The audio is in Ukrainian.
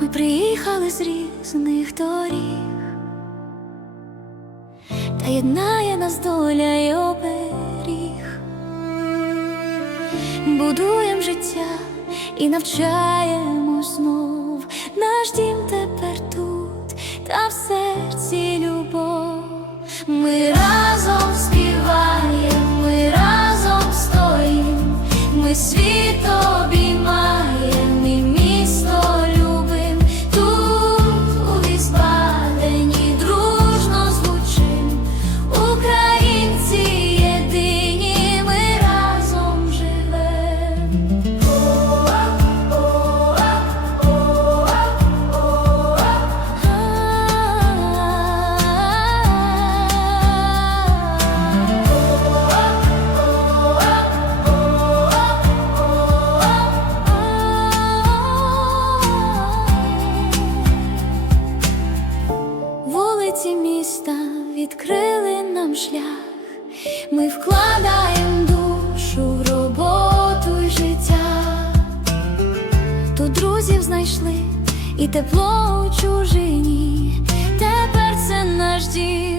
Ми приїхали з різних доріг, та єднає нас доля й оберіг. Будуєм життя і навчаємо знов. Наш дім тепер тут, та в серці любов. Ми разом відкрили нам шлях, ми вкладаємо душу в роботу й життя, тут друзів знайшли і тепло у чужині, тепер це наш дім.